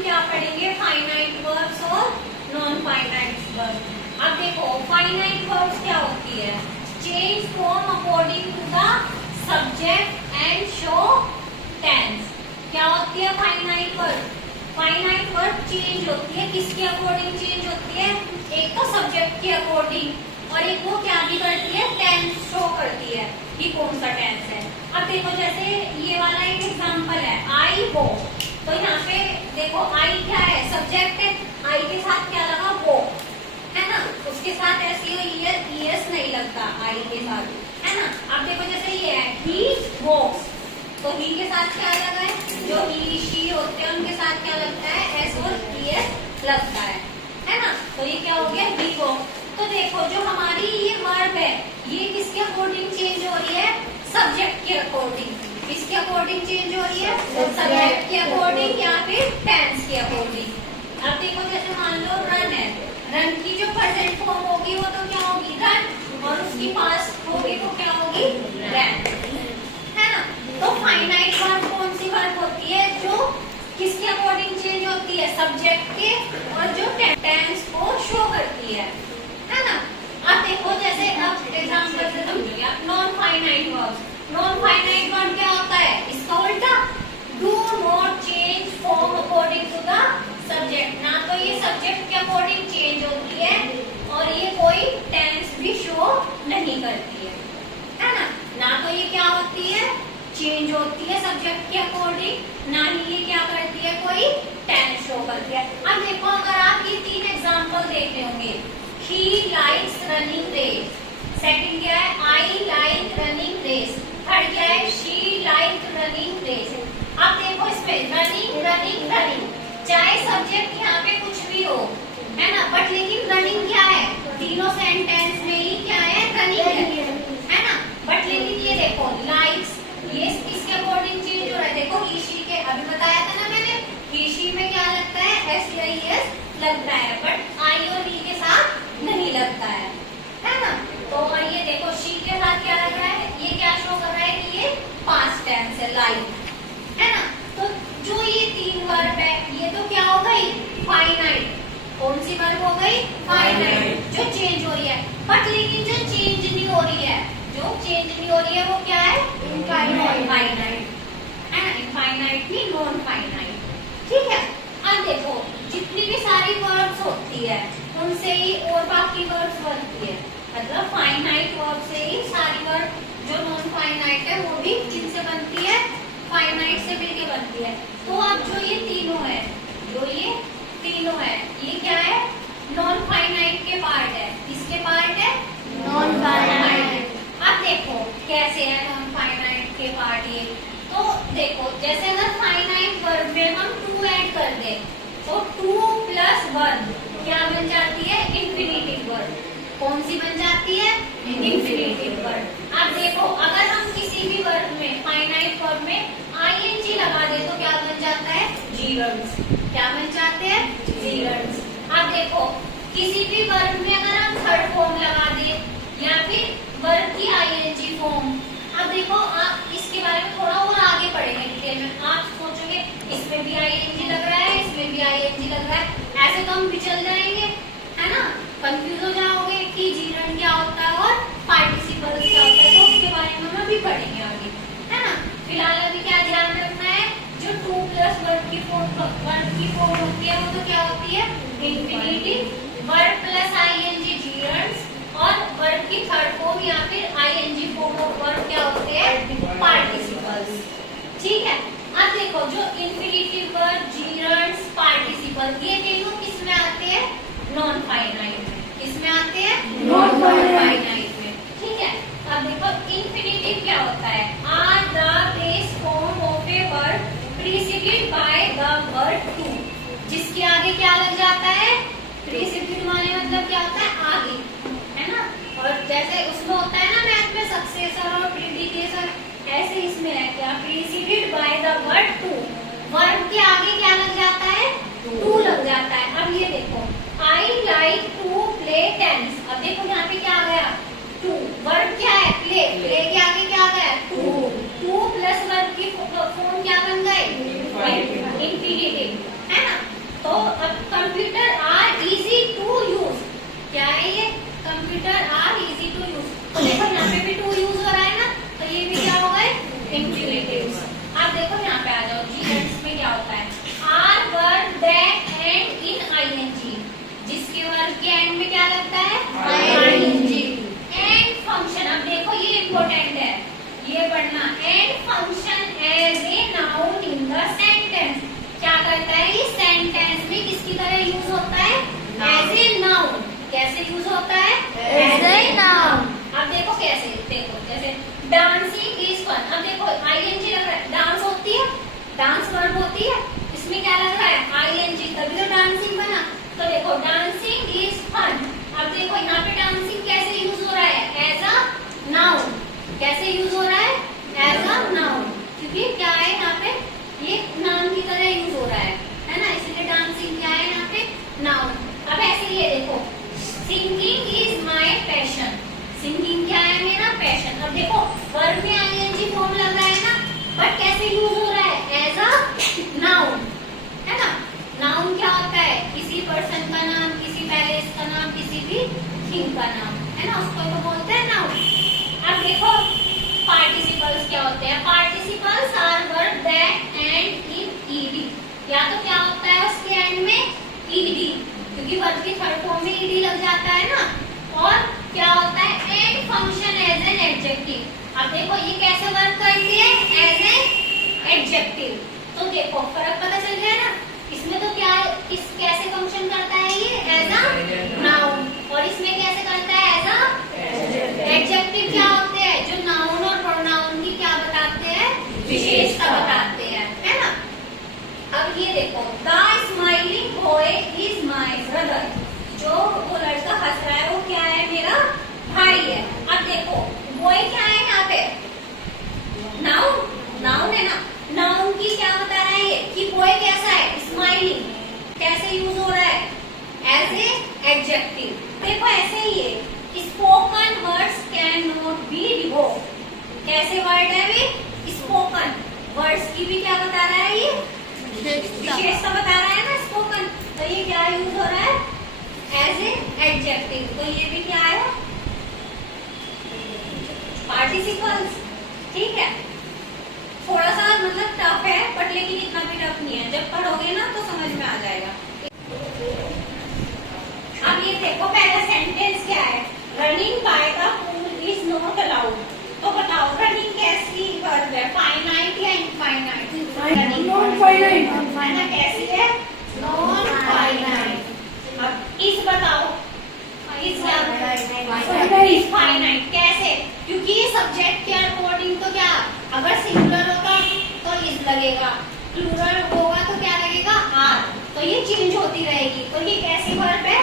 हम क्या पढ़ेंगे, फाइनाइट वर्ब्स और नॉन फाइनाइट वर्ब। अब देखो फाइनाइट वर्ब्स क्या होती है, change form according to the subject and show tense. क्या होती है finite verb, finite verb change होती है, किसके अकॉर्डिंग चेंज होती है, एक तो सब्जेक्ट के अकॉर्डिंग और एक वो क्या भी करती है, टेंस शो करती है कि कौन सा टेंस है। अब देखो जैसे ये वाला एक एग्जांपल है, आई वो, तो यहाँ पे देखो आई क्या है, सब्जेक्ट है, आई के साथ क्या लगा, वो है ना, उसके साथ ऐसी ईएस नहीं लगता आई के साथ, है ना। अब देखो जैसे ये है ही वॉक्स, तो ही के साथ क्या लगा है, जो ही शी होते हैं उनके साथ क्या लगता है, एस और ईएस लगता है ना। तो ये क्या हो गया, ही वॉक्स। तो देखो जो हमारी ये वर्ब है ये किसके अकॉर्डिंग चेंज हो रही है, सब्जेक्ट के अकॉर्डिंग। किसके अकॉर्डिंग चेंज हो रही है, सब्जेक्ट के अकॉर्डिंग या फिर टेंस के अकॉर्डिंग। अब देखो जैसे मान लो रन है, रन की जो प्रेजेंट फॉर्म होगी वो तो क्या होगी, रन, और उसकी पास्ट होगी तो क्या होगी, रैन, है ना। तो फाइनाइट वर्ब कौन सी वर्ब होती है, जो किसके अकॉर्डिंग चेंज होती है, सब्जेक्ट के, और जो टेंस को शो करती है ना। अब देखो जैसे अब एग्जांपल से समझोगे आप, non finite verbs. Non finite verb क्या होता है, इसका उल्टा, do not change form according to the subject. ना तो ये सब्जेक्ट के अकॉर्डिंग चेंज होती है और ये कोई टेंस भी शो नहीं करती है ना। ना तो ये क्या होती है, चेंज होती है सब्जेक्ट के अकॉर्डिंग, ना ही ये क्या करती है, कोई टेंस शो करती है। अब देखो अगर आप ये तीन एग्जांपल देख रहे होंगे, he likes running race, second क्या है, I like running race, third क्या है, she like running race। अब देखो इसमें रनिंग रनिंग रनिंग, चाहे सब्जेक्ट यहाँ पे कुछ भी हो, है ना, बट लेकिन रनिंग क्या है, तीनों सेंटेंस में ही क्या है, रनिंग है ना। बट लेकिन ये देखो लाइक्स, ये किसके अकॉर्डिंग चेंज हो रहा है, देखो he she के, अभी बताया था ना मैंने, he she में क्या लगता है, S लगता है, बट I और he के साथ नहीं लगता है ना। तो और ये देखो शी के साथ क्या लग रहा है, ये क्या शो कर रहा है कि ये पास्ट टेंस है, लाइक, है ना। तो जो ये तीन वर्ब है ये तो क्या हो गई, फाइनाइट। कौन सी वर्ब हो गई, फाइनाइट, जो चेंज हो रही है। बट लेकिन जो चेंज नहीं हो रही है, जो चेंज नहीं हो रही है वो क्या है, इनफाइनाइट, है ना, इनफाइनाइट नहीं नॉन फाइनाइट, ठीक है। अब देखो जितनी भी सारी वर्ब्स होती है उनसे ही और बाकी वर्ब्स बनती है, मतलब फाइनाइट वर्ब से ही सारी वर्ब जो नॉन फाइनाइट है वो भी किनसे बनती है, फाइनाइट से मिलके बनती है। तो अब जो ये तीनों है, जो ये तीनों है, ये क्या है, नॉन फाइनाइट के पार्ट है, किसके पार्ट है, नॉन फाइनाइट। अब देखो कैसे है नॉन फाइनाइट के पार्ट ये, तो देखो जैसे अगर फाइनाइट वर्ब में हम टू ऐड कर दे तो टू प्लस वर्ब क्या बन जाती है, इंफिनिटिव वर्ब। कौन सी बन जाती है, इंफिनिटिव वर्ब। अब देखो अगर हम किसी भी वर्ब में, फाइनाइट वर्ब में आईएनजी लगा दे तो क्या बन जाता है, जीरंड्स। क्या बन जाते हैं, जीरंड्स। अब देखो किसी भी वर्ब में अगर हम थर्ड फॉर्म लगा दे या फिर वर्ब की आईएनजी फॉर्म, अब देखो आप इसके बारे में थोड़ा और आगे पढ़ेंगे डिटेल में, आप सोचोगे इसमें भी आईएनजी लग रहा है, इसमें भी आईएनजी लग रहा है, ऐसे तो हम पिछल जाएंगे, है ना, कंफ्यूज हो जाओगे कि जीरंड क्या होता है और पार्टिसिपल्स क्या होता है, तो उसके बारे में हम अभी पढ़ेंगे आगे, है ना। फिलहाल अभी क्या ध्यान रखना है, जो टू प्लस वर्ब की फॉर्म होती है वो तो क्या होती है, इंफिनिटिव, वर्ब प्लस आईएनजी जीरंड्स, और वर्ब की थर्ड फॉर्म या फिर आईएनजी फॉर्म ऑफ वर्ब क्या होते हैं, पार्टिसिपल्स, ठीक है। अब देखो जो इंफिनिटिव वर्ब, जीरंड्स, पार्टिसिपल्स, ये तीनों किस में आते हैं, नॉन फाइनाइट में। किस में आते हैं, नॉन फाइनाइट में, ठीक है। अब देखो इंफिनिटिव क्या होता है, are the base form of a verb preceded by the verb to, जिसके आगे क्या लग जाता है, प्रीसीडेड माने मतलब क्या होता है, आगे, है ना। और जैसे उसमें होता है ना मैथ में सक्सेसर और प्रीडिकेसर, ऐसे इसमें है क्या, preceded by the verb to, verb के आगे क्या लग जाता है, टू लग जाता है। अब ये देखो I like to play tennis, अब देखो यहाँ पे क्या आ गया, टू, वर्ब क्या है, प्ले, प्ले के आगे क्या आ गया, टू, टू प्लस वर्ब की फॉर्म क्या बन गई, इंफिनिटिव, है ना। दैट एंड इन आईएनजी, जिसके वर्ब के एंड में क्या लगता है? आईएनजी। एंड फंक्शन, अब देखो ये इंपॉर्टेंट है, ये पढ़ना। And function as a noun in the sentence, क्या करता है ये? सेंटेंस में किसकी तरह यूज होता है? As a noun. कैसे यूज होता है? As a noun. अब देखो कैसे, देखो जैसे डांसिंग इज फन, अब देखो आईएनजी लग रहा है, डांस होती है, डांस वर्ब होती है, इसमें क्या लग रहा है? आईएनजी, तभी तो डांसिंग बना। तो देखो डांसिंग इज फन, अब देखो यहाँ पे डांसिंग कैसे यूज हो रहा है? As a noun. कैसे यूज हो रहा है? एज अ नाउन, क्योंकि क्या है यहाँ पे? ये नाउन की तरह यूज हो रहा है ना, इसलिए डांसिंग क्या है यहाँ पे? नाउन। अब ऐसे ये देखो, singing is my passion, singing क्या है? मेरा पैशन। अब देखो वर्ब में आईएनजी फॉर्म लग रहा है ना, बट कैसे यूज हो रहा है? एज अ नाउन, है ना। नाउन क्या होता है? किसी पर्सन का नाम, किसी पैलेस का नाम, किसी भी थिंग का नाम, है ना, उसको तो बोलते हैं नाउन। अब देखो पार्टिसिपल्स क्या होते हैं? Participles are verb that end in ed, या तो क्या होता है उसके एंड में? ईडी, क्योंकि वर्ब की थर्ड फॉर्म में ईडी लग जाता है ना। और क्या होता है? And function as an adjective. अब देखो ये कैसे वर्क करती है? As an adjective. तो देखो फर्क पता चल गया ना, इसमें तो क्या किस कैसे फंक्शन करता है ये? एज अ नाउन, और इसमें कैसे करता है? As a adjective. क्या होते हैं? जो नाउन और प्रोनाउन की क्या बताते हैं? विशेषता बताते हैं, है ना। अब ये देखो, the smiling boy is my brother, जो वो लड़का हंस रहा है वो क्या है? मेरा भाई है। अब देखो बॉय क्या है यहाँ पे? नाउन, नाउन है ना। नाउन की क्या बता रहा है ये? कि बॉय कैसा है? स्माइलिंग। कैसे यूज हो रहा है? As a adjective. देखो ऐसे ही है, spoken words can not be revoked. कैसे वर्ड है वे? स्पोकन वर्ड्स की भी क्या बता रहा है ये? विशेषता बता रहा है ना स्पोकन, तो ये क्या यूज हो रहा है? As a adjective. तो ये भी क्या है? पार्टिसिपल्स। ठीक है, थोड़ा सा मतलब टफ है, बट लेकिन इतना भी टफ नहीं है, जब पढ़ोगे ना तो समझ में आ जाएगा। अब ये देखो पहला सेंटेंस क्या है? Running by the pool is not allowed. तो बताओ रनिंग कैसी वर्ब है? फाइनाइट या इनफाइनाइट? Non finite. है ना, कैसी है? Non finite. अब इस बताओ, इस फाइनाइट कैसे? क्योंकि ये सब्जेक्ट के अकॉर्डिंग तो क्या, अगर सिंगुलर होगा तो इस लगेगा, प्लूरल होगा तो क्या लगेगा? आर। तो ये चेंज होती रहेगी। तो ये कैसी वर्ब है?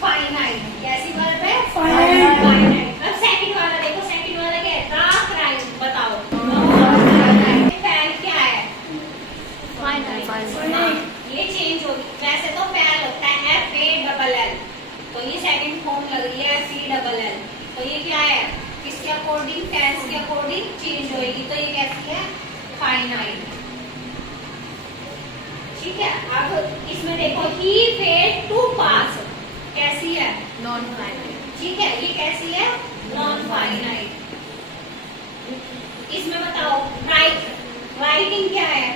फाइनाइट। कैसी वर्ब है? फाइनाइट। अब सेकंड वाला देखो, सेकंड वाला क्या है? Dark right. बताओ फैल क्या है? फाइनाइट। ये चेंज होगी, वैसे तो फैल होता है FALL, तो ये सेकंड फॉर्म लग रही है FELL। तो ये क्या है? किसके अकॉर्डिंग? टेंस के अकॉर्डिंग चेंज होगी। तो ये कैसी है? फाइनाइट। ठीक है, अब इसमें देखो ही फेल्ड टू पास, कैसी है? Non finite. ठीक है, ये कैसी है? Non finite. इसमें बताओ राइट, राइटिंग क्या है?